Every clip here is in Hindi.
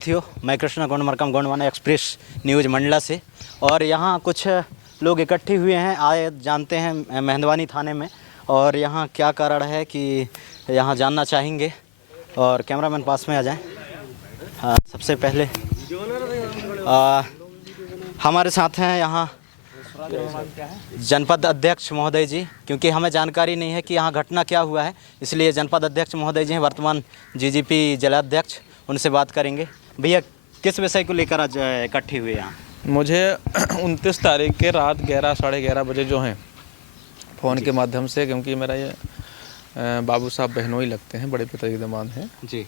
साथियों, मैं कृष्णा गोंडमरकम गोंडवाना एक्सप्रेस न्यूज़ मंडला से। और यहाँ कुछ लोग इकट्ठे हुए हैं, आए जानते हैं मेहंदवानी थाने में, और यहाँ क्या कारण है कि यहाँ जानना चाहेंगे। और कैमरामैन पास में आ जाएं। सबसे पहले हमारे साथ हैं यहाँ जनपद अध्यक्ष महोदय जी, क्योंकि हमें जानकारी नहीं है कि यहाँ घटना क्या हुआ है, इसलिए जनपद अध्यक्ष महोदय जी हैं, वर्तमान जीजीपी जिलाध्यक्ष, उनसे बात करेंगे। भैया, किस विषय को लेकर आज इकट्ठे हुए यहाँ? मुझे 29 तारीख के रात 11 साढ़े 11 बजे जो हैं फ़ोन के माध्यम से, क्योंकि मेरा ये बाबू साहब बहनोई लगते हैं, बड़े पिता की दामाद हैं जी।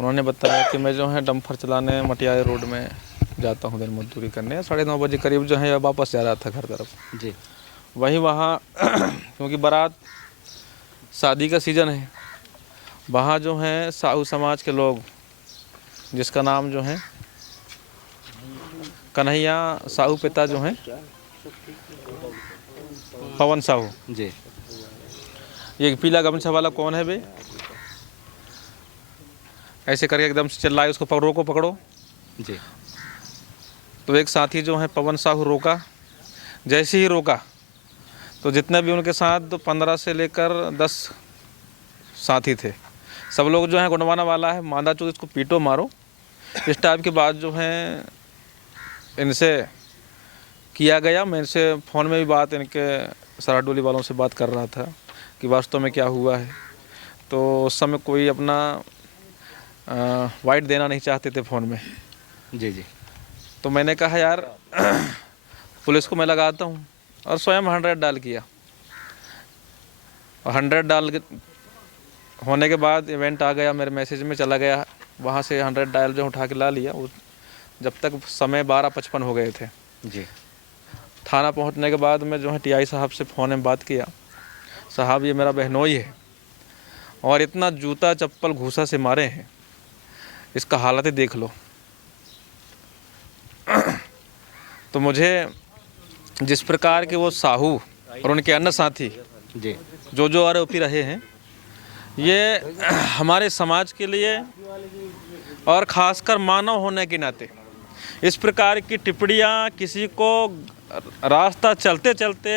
उन्होंने बताया कि मैं जो है डंपर चलाने मटियार रोड में जाता हूँ दिन मजदूरी करने। 9:30 बजे करीब जो है वापस जा रहा था घर तरफ जी। वहाँ क्योंकि बारात शादी का सीज़न है, वहाँ जो है साहू समाज के लोग, जिसका नाम जो है कन्हैया साहू, पिता जो हैं पवन साहू जी। ये पीला गमछा वाला कौन है बे, ऐसे करके एकदम से चिल्लाए, उसको पकड़ो को पकड़ो जी। तो एक साथी जो है पवन साहू रोका। जैसे ही रोका तो जितने भी उनके साथ 15 से लेकर 10 साथी थे, सब लोग जो है गोंडवाना वाला है, मांदा चो इसको पीटो मारो, इस टाइप की बात जो है इनसे किया गया। मैं इनसे फ़ोन में भी बात इनके सराडोली वालों से बात कर रहा था कि वास्तव में क्या हुआ है। तो उस समय कोई अपना वाइट देना नहीं चाहते थे फ़ोन में। जी जी। तो मैंने कहा यार पुलिस को मैं लगाता हूँ, और स्वयं 100 डाल किया। और 100 डाल होने के बाद इवेंट आ गया, मेरे मैसेज में चला गया, वहाँ से 100 डायल जो उठा के ला लिया। वो जब तक समय 12:55 हो गए थे जी। थाना पहुँचने के बाद मैं जो है टीआई साहब से फ़ोन में बात किया, साहब ये मेरा बहनोई है और इतना जूता चप्पल घूसा से मारे हैं, इसका हालत ही देख लो। तो मुझे जिस प्रकार के वो साहू और उनके अन्य साथी जी जो आरोपी रहे हैं, ये हमारे समाज के लिए और ख़ासकर मानव होने के नाते इस प्रकार की टिप्पणियाँ, किसी को रास्ता चलते चलते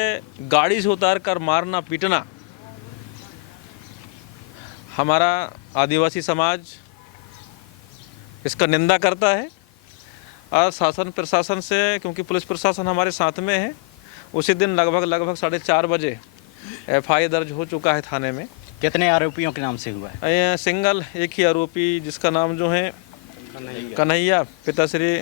गाड़ी से उतार कर मारना पीटना, हमारा आदिवासी समाज इसका निंदा करता है। और शासन प्रशासन से, क्योंकि पुलिस प्रशासन हमारे साथ में है, उसी दिन लगभग 4:30 बजे FI दर्ज हो चुका है थाने में। कितने आरोपियों के नाम से हुआ है? सिंगल एक ही आरोपी, जिसका नाम जो है कन्हैया पिताश्री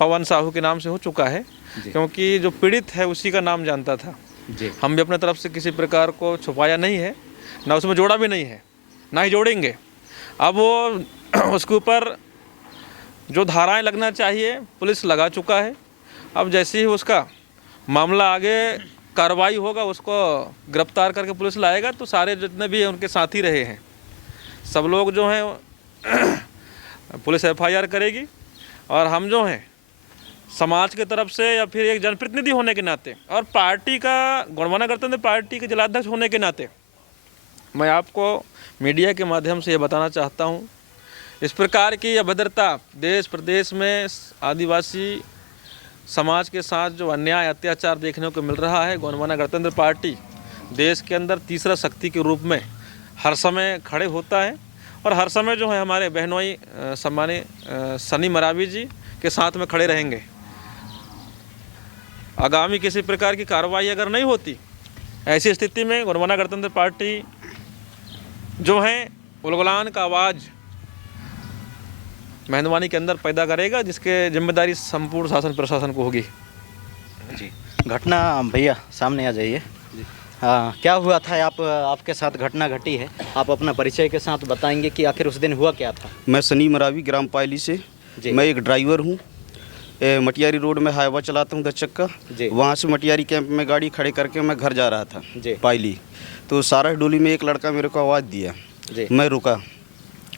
पवन साहू के नाम से हो चुका है, क्योंकि जो पीड़ित है उसी का नाम जानता था जी। हम भी अपने तरफ से किसी प्रकार को छुपाया नहीं है, ना उसमें जोड़ा भी नहीं है, ना ही जोड़ेंगे। अब वो उसके ऊपर जो धाराएं लगना चाहिए पुलिस लगा चुका है। अब जैसे ही उसका मामला आगे कार्रवाई होगा, उसको गिरफ्तार करके पुलिस लाएगा, तो सारे जितने भी उनके साथी रहे हैं सब लोग जो हैं पुलिस FIR करेगी। और हम जो हैं समाज के तरफ से, या फिर एक जनप्रतिनिधि होने के नाते, और पार्टी का, गोंडवाना गणतंत्र पार्टी के जिलाध्यक्ष होने के नाते, मैं आपको मीडिया के माध्यम से ये बताना चाहता हूँ, इस प्रकार की अभद्रता देश प्रदेश में आदिवासी समाज के साथ जो अन्याय अत्याचार देखने को मिल रहा है, गोंडवाना गणतंत्र पार्टी देश के अंदर तीसरा शक्ति के रूप में हर समय खड़े होता है, और हर समय जो है हमारे बहनोई सम्मानीय सनी मरावी जी के साथ में खड़े रहेंगे। आगामी किसी प्रकार की कार्रवाई अगर नहीं होती, ऐसी स्थिति में गोंडवाना गणतंत्र पार्टी जो है उलगुलान का आवाज़ मेहंदवानी के अंदर पैदा करेगा, जिसके जिम्मेदारी संपूर्ण शासन प्रशासन को होगी। जी। घटना भैया सामने आ जाइए। क्या हुआ था? आपके साथ घटना घटी है, आप अपना परिचय के साथ बताएंगे कि आखिर उस दिन हुआ क्या था? मैं सनी मरावी, ग्राम पायली से। मैं एक ड्राइवर हूँ, मटियारी रोड में हाईवा चलाता हूँ 10 चक्का। वहाँ से मटियारी कैंप में गाड़ी खड़े करके मैं घर जा रहा था पायली। तो सारस डोली में एक लड़का मेरे को आवाज़ दिया, मैं रुका,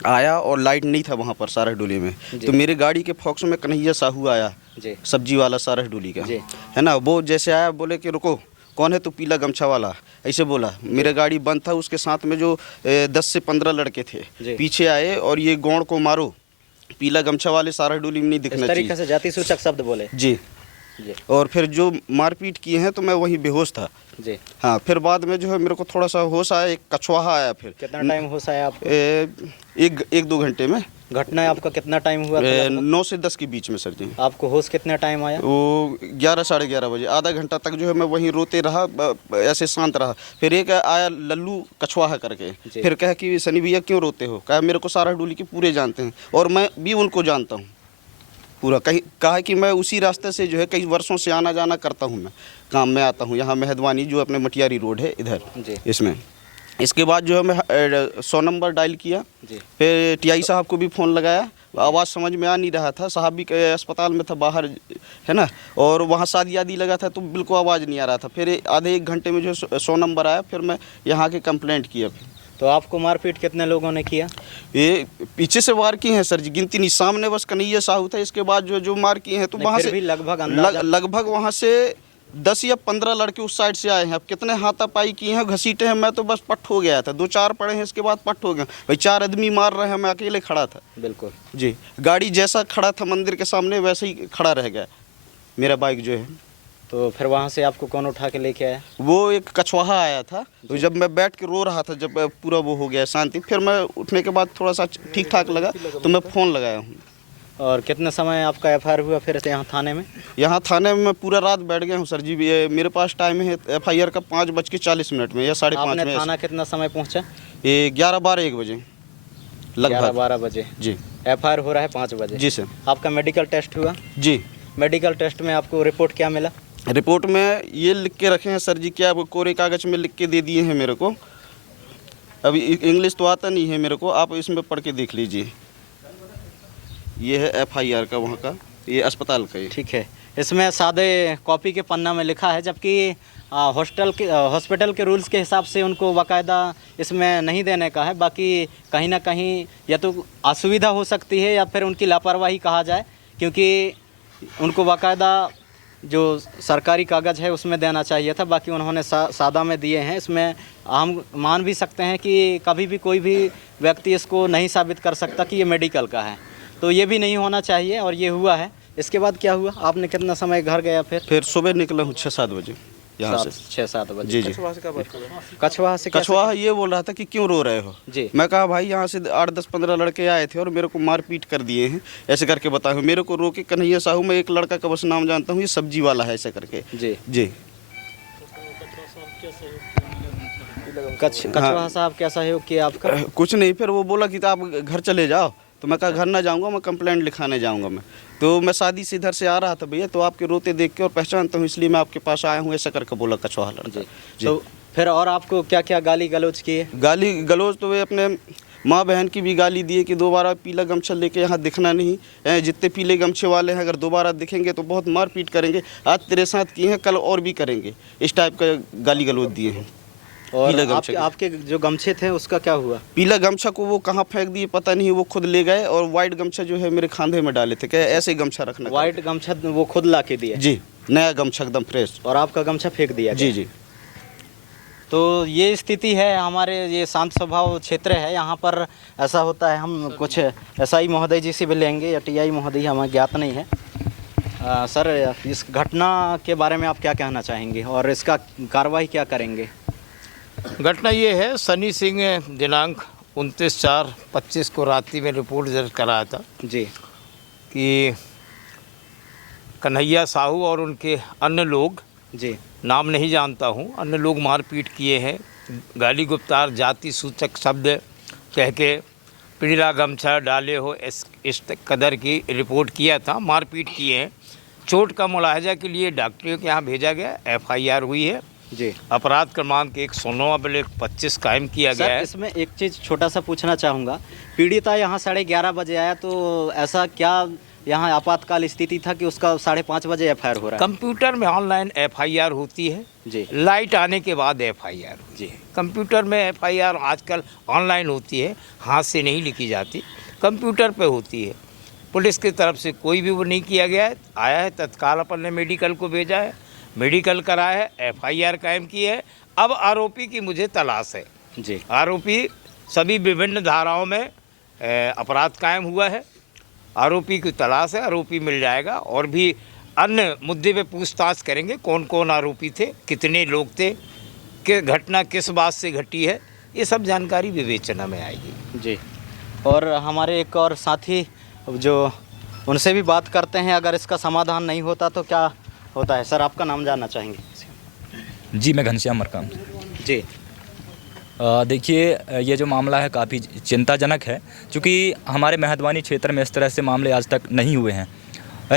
आया और लाइट नहीं था वहाँ पर सारस डोली में। तो मेरी गाड़ी के फॉक्स में कन्हैया साहू आया, सब्जी वाला सारस डोली का, है ना। वो जैसे आया, बोले कि रुको, कौन है तू, पीला गमछा वाला, ऐसे बोला। मेरे गाड़ी बंद था, उसके साथ में जो 10 से 15 लड़के थे पीछे आए, और ये गौड़ को मारो, पीला गमछा वाले सारा डोली में नहीं इस दिखना तरीके चाहिए से जाति सूचक शब्द बोले। जी। जी और फिर जो मारपीट किए हैं तो मैं वहीं बेहोश था। जी। हाँ, फिर बाद में जो है मेरे को थोड़ा सा होश आया, एक कछुआ आया। फिर कितना टाइम होश आया आपको? एक दो घंटे में। घटना आपका कितना टाइम हुआ था लगभग? 9 से 10 के बीच में सर जी। आपको होश कितना टाइम आया? वो 11 साढ़े 11 बजे, आधा घंटा तक जो है मैं वहीं रोते रहा, ऐसे शांत रहा। फिर एक आया लल्लू कछुआ करके, फिर कहा कि सनी भैया क्यों रोते हो? कहा मेरे को सारा डोली के पूरे जानते हैं और मैं भी उनको जानता हूँ पूरा। कहीं कहा कि मैं उसी रास्ते से जो है कई वर्षों से आना जाना करता हूँ, मैं काम में आता हूँ यहाँ मेहदवानी, जो अपने मटियारी रोड है इधर इसमें। इसके बाद जो है मैं 100 नंबर डायल किया। फिर टीआई साहब को भी फ़ोन लगाया, आवाज़ समझ में आ नहीं रहा था। साहब भी अस्पताल में था बाहर, है ना, और वहाँ शादी आदि लगा था तो बिल्कुल आवाज़ नहीं आ रहा था। फिर आधे एक घंटे में जो 100 नंबर आया, फिर मैं यहाँ के कंप्लेंट किया। तो आपको मारपीट कितने लोगों ने किया? ये पीछे से वार किए हैं सर जी, गिनती नहीं। सामने बस कन्हैया साहू था, इसके बाद जो मार किए हैं तो वहाँ से लगभग वहाँ से 10 या 15 लड़के उस साइड से आए हैं। अब कितने हाथापाई किए हैं, घसीटे हैं, मैं तो बस पट हो गया था। 2-4 पड़े हैं, इसके बाद पट हो गया भाई। 4 आदमी मार रहे हैं, मैं अकेले खड़ा था। बिल्कुल जी, गाड़ी जैसा खड़ा था मंदिर के सामने वैसे ही खड़ा रह गया मेरा बाइक जो है। तो फिर वहाँ से आपको कौन उठा के लेके आया? वो एक कछुआ आया था। तो जब मैं बैठ के रो रहा था, जब पूरा वो हो गया शांति, फिर मैं उठने के बाद थोड़ा सा ठीक ठाक लगा तो मैं फ़ोन लगाया हूँ। और कितने समय आपका एफआईआर हुआ फिर यहाँ थाने में? यहाँ थाने में मैं पूरा रात बैठ गया हूँ सर जी। मेरे पास टाइम है एफआईआर का 5:40 में या 5:30 में। थाना कितना समय पहुँचा? ये 11-12-1 बजे लगभग। 11-12 बजे जी। एफआईआर हो रहा है 5 बजे? जी सर। आपका मेडिकल टेस्ट हुआ? जी। मेडिकल टेस्ट में आपको रिपोर्ट क्या मिला? रिपोर्ट में ये लिख के रखे हैं सर जी, क्या वो कोरे कागज़ में लिख के दे दिए हैं मेरे को। अभी इंग्लिश तो आता नहीं है मेरे को, आप इसमें पढ़ के देख लीजिए। ये है एफआईआर का वहाँ का, ये अस्पताल का। ठीक है, इसमें सादे कॉपी के पन्ना में लिखा है, जबकि हॉस्पिटल के रूल्स के हिसाब से उनको बाकायदा इसमें नहीं देने का है। बाकी कहीं ना कहीं या तो असुविधा हो सकती है या फिर उनकी लापरवाही कहा जाए, क्योंकि उनको बाकायदा जो सरकारी कागज़ है उसमें देना चाहिए था। बाकी उन्होंने सादा में दिए हैं। इसमें हम मान भी सकते हैं कि कभी भी कोई भी व्यक्ति इसको नहीं साबित कर सकता कि ये मेडिकल का है, तो ये भी नहीं होना चाहिए और ये हुआ है। इसके बाद क्या हुआ? आपने कितना समय घर गया? फिर सुबह निकला हूँ 6-7 बजे यहाँ से। 6-7 बजे। जी। कछुआ ये बोल रहा था कि क्यों रो रहे हो जी। मैं कहा भाई यहाँ से 8-10-15 लड़के आए थे और मेरे को मारपीट कर दिए हैं, ऐसे करके बताओ। मेरे को रोके कन्हैया साहू, मैं एक लड़का का बस नाम जानता हूँ, ये सब्जी वाला है, ऐसे करके। जी जी। कछुआ साहब क्या सहयोग किया आपका? कुछ नहीं, फिर वो बोला कि आप घर चले जाओ, तो मैं कहा घर ना जाऊंगा, मैं कंप्लेंट लिखाने जाऊंगा। तो मैं शादी से इधर से आ रहा था भैया, तो आपके रोते देख के और पहचानता हूँ, इसलिए मैं आपके पास आया हूँ, ऐसा करके बोला कछुआ लड़का। तो फिर और आपको क्या क्या गाली गलौज किए? गाली गलौज तो वे अपने माँ बहन की भी गाली दिए कि दोबारा पीला गमछा लेके यहाँ दिखना नहीं, जितने पीले गमछे वाले हैं अगर दोबारा दिखेंगे तो बहुत मारपीट करेंगे, आज तेरे साथ किए हैं कल और भी करेंगे, इस टाइप का गाली गलौज दिए हैं। और आपके जो गमछे थे उसका क्या हुआ? पीला गमछा को वो कहाँ फेंक दिए पता नहीं, वो खुद ले गए, और वाइट गमछा जो है मेरे खांधे में डाले थे, क्या ऐसे गमछा रखना। वाइट गमछा वो खुद ला के दिया? जी, नया गमछा एकदम फ्रेश। और आपका गमछा फेंक दिया? जी जी। तो ये स्थिति है, हमारे ये शांत स्वभाव क्षेत्र है, यहाँ पर ऐसा होता है। हम कुछ एसआई महोदय जी से भी लेंगे या टीआई महोदय, हमें ज्ञात नहीं है। सर, इस घटना के बारे में आप क्या कहना चाहेंगे और इसका कार्रवाई क्या करेंगे? घटना ये है, सनी सिंह दिनांक 29/4/25 को रात्रि में रिपोर्ट दर्ज कराया था जी कि कन्हैया साहू और उनके अन्य लोग, जी नाम नहीं जानता हूँ, अन्य लोग मारपीट किए हैं, गाली गुप्तार जाति सूचक शब्द कह के पीला गमछा डाले हो इस कदर की रिपोर्ट किया था। मारपीट किए हैं, चोट का मुलाहजा के लिए डॉक्टरों के यहाँ भेजा गया, एफआईआर हुई है जी। अपराध क्रमांक 109/25 कायम किया गया है। इसमें एक चीज़ छोटा सा पूछना चाहूँगा, पीड़िता यहाँ 11:30 बजे आया, तो ऐसा क्या यहाँ आपातकाल स्थिति था कि उसका 5:30 बजे एफआईआर हो रहा है? कंप्यूटर में ऑनलाइन एफआईआर होती है जी, लाइट आने के बाद एफआईआर जी। कंप्यूटर में एफआईआर आजकल ऑनलाइन होती है, हाथ से नहीं लिखी जाती, कंप्यूटर पे होती है। पुलिस की तरफ से कोई भी वो नहीं किया गया है, आया है तत्काल अपन ने मेडिकल को भेजा है, मेडिकल कराया है, एफआईआर कायम की है। अब आरोपी की मुझे तलाश है जी। आरोपी सभी विभिन्न धाराओं में अपराध कायम हुआ है आरोपी की तलाश है, आरोपी मिल जाएगा। और भी अन्य मुद्दे पे पूछताछ करेंगे, कौन कौन आरोपी थे, कितने लोग थे, कि घटना किस बात से घटी है, ये सब जानकारी विवेचना में आएगी। जी। और हमारे एक और साथी जो उनसे भी बात करते हैं, अगर इसका समाधान नहीं होता तो क्या होता है। सर, आपका नाम जानना चाहेंगे। जी, मैं घनश्याम मरकाम। जी। देखिए, ये जो मामला है काफ़ी चिंताजनक है, क्योंकि हमारे मेहदवानी क्षेत्र में इस तरह से मामले आज तक नहीं हुए हैं।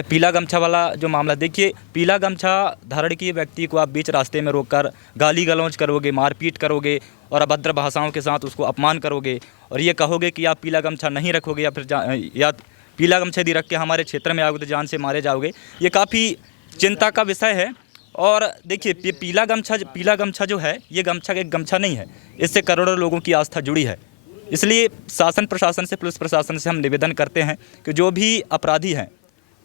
पीला गमछा वाला जो मामला, देखिए, पीला गमछा धारण किए व्यक्ति को आप बीच रास्ते में रोककर गाली गलौज करोगे, मारपीट करोगे और अभद्र भाषाओं के साथ उसको अपमान करोगे और ये कहोगे कि आप पीला गमछा नहीं रखोगे या फिर या पीला गमछा यदि रख के हमारे क्षेत्र में आओगे तो जान से मारे जाओगे, ये काफ़ी चिंता का विषय है। और देखिए, पीला गमछा जो है, ये गमछा एक गमछा नहीं है, इससे करोड़ों लोगों की आस्था जुड़ी है। इसलिए शासन प्रशासन से, पुलिस प्रशासन से हम निवेदन करते हैं कि जो भी अपराधी हैं,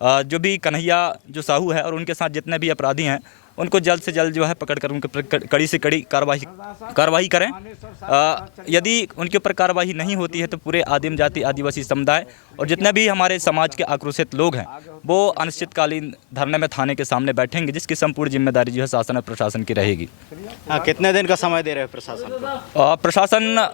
जो भी कन्हैया जो साहू है और उनके साथ जितने भी अपराधी हैं, उनको जल्द से जल्द जो है पकड़कर उनके पर कड़ी से कड़ी कार्रवाई करें। यदि उनके ऊपर कार्रवाई नहीं होती है तो पूरे आदिम जाति आदिवासी समुदाय और जितने भी हमारे समाज के आक्रोशित लोग हैं वो अनिश्चितकालीन धरने में थाने के सामने बैठेंगे, जिसकी संपूर्ण जिम्मेदारी जो है शासन और प्रशासन की रहेगी। कितने दिन का समय दे रहे हैं प्रशासन को? प्रशासन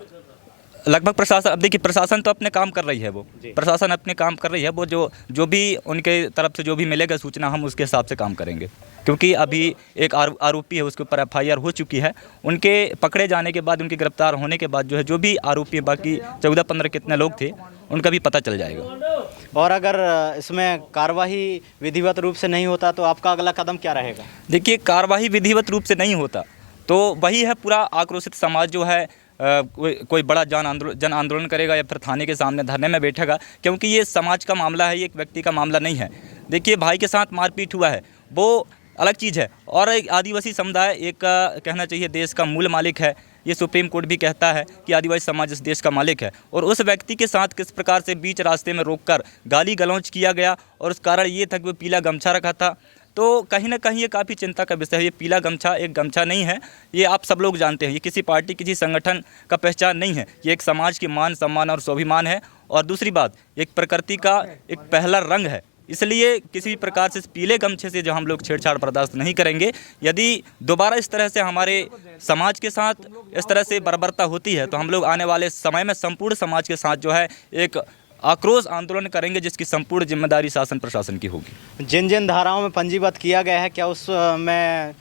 लगभग प्रशासन, अब देखिए, प्रशासन तो अपने काम कर रही है, वो प्रशासन अपने काम कर रही है। वो जो भी उनके तरफ से जो भी मिलेगा सूचना, हम उसके हिसाब से काम करेंगे। क्योंकि अभी एक आरोपी है, उसके ऊपर FIR हो चुकी है। उनके पकड़े जाने के बाद, उनके गिरफ्तार होने के बाद जो है, जो भी आरोपी, बाकी 14-15 कितने लोग थे, उनका भी पता चल जाएगा। और अगर इसमें कार्रवाई विधिवत रूप से नहीं होता तो आपका अगला कदम क्या रहेगा? देखिए, कार्रवाई विधिवत रूप से नहीं होता तो वही है, पूरा आक्रोशित समाज जो है कोई बड़ा जन आंदोलन करेगा या फिर थाने के सामने धरने में बैठेगा, क्योंकि ये समाज का मामला है, ये एक व्यक्ति का मामला नहीं है। देखिए, भाई के साथ मारपीट हुआ है, वो अलग चीज़ है। और एक आदिवासी समुदाय, एक कहना चाहिए देश का मूल मालिक है। ये सुप्रीम कोर्ट भी कहता है कि आदिवासी समाज इस देश का मालिक है। और उस व्यक्ति के साथ किस प्रकार से बीच रास्ते में रोककर गाली गलौज किया गया, और उस कारण ये था कि वो पीला गमछा रखा था, तो कहीं ना कहीं ये काफ़ी चिंता का विषय है। ये पीला गमछा एक गमछा नहीं है, ये आप सब लोग जानते हैं। ये किसी पार्टी, किसी संगठन का पहचान नहीं है। ये एक समाज की मान, सम्मान और स्वाभिमान है। और दूसरी बात, एक प्रकृति का एक पहला रंग है। इसलिए किसी भी प्रकार से इस पीले गमछे से जो हम लोग छेड़छाड़ बर्दाश्त नहीं करेंगे। यदि दोबारा इस तरह से हमारे समाज के साथ इस तरह से बर्बरता होती है तो हम लोग आने वाले समय में संपूर्ण समाज के साथ जो है एक आक्रोश आंदोलन करेंगे, जिसकी संपूर्ण जिम्मेदारी शासन प्रशासन की होगी। जिन जिन धाराओं में पंजीबद्ध किया गया है, क्या उसमें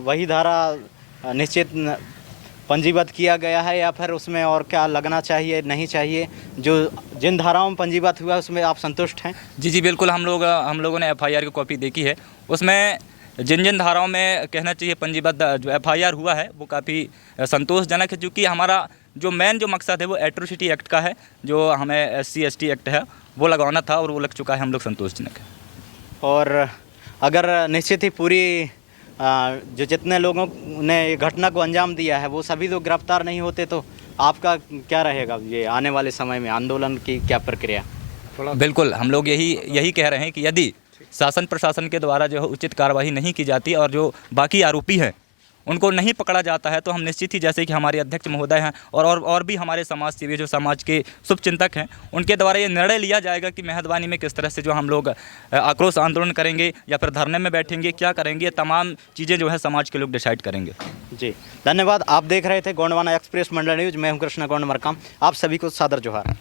वही धारा निश्चित पंजीबद्ध किया गया है या फिर उसमें और क्या लगना चाहिए, नहीं चाहिए? जो जिन धाराओं में पंजीबद्ध हुआ है उसमें आप संतुष्ट हैं? जी, बिल्कुल। हम लोगों ने FIR की कॉपी देखी है। उसमें जिन धाराओं में कहना चाहिए पंजीबद्ध जो FIR हुआ है वो काफ़ी संतोषजनक है, क्योंकि हमारा जो मेन जो मकसद है वो एट्रोसिटी एक्ट का है, जो हमें SC ST एक्ट है वो लगवाना था, और वो लग चुका है। हम लोग संतोषजनक है। और अगर निश्चित ही पूरी जो जितने लोगों ने ये घटना को अंजाम दिया है वो सभी लोग गिरफ्तार नहीं होते तो आपका क्या रहेगा ये आने वाले समय में आंदोलन की क्या प्रक्रिया? बिल्कुल, हम लोग यही कह रहे हैं कि यदि शासन प्रशासन के द्वारा जो है उचित कार्रवाई नहीं की जाती और जो बाकी आरोपी हैं उनको नहीं पकड़ा जाता है, तो हम निश्चित ही, जैसे कि हमारे अध्यक्ष महोदय हैं और भी हमारे समाज सेवी जो समाज के शुभचिंतक हैं, उनके द्वारा ये निर्णय लिया जाएगा कि मेहदवानी में किस तरह से जो हम लोग आक्रोश आंदोलन करेंगे या फिर धरने में बैठेंगे, क्या करेंगे, तमाम चीज़ें जो है समाज के लोग डिसाइड करेंगे। जी, धन्यवाद। आप देख रहे थे गोंडवाना एक्सप्रेस मंडल न्यूज़। मैं हूं कृष्णा गोंड मरकाम। आप सभी को सादर जोहार।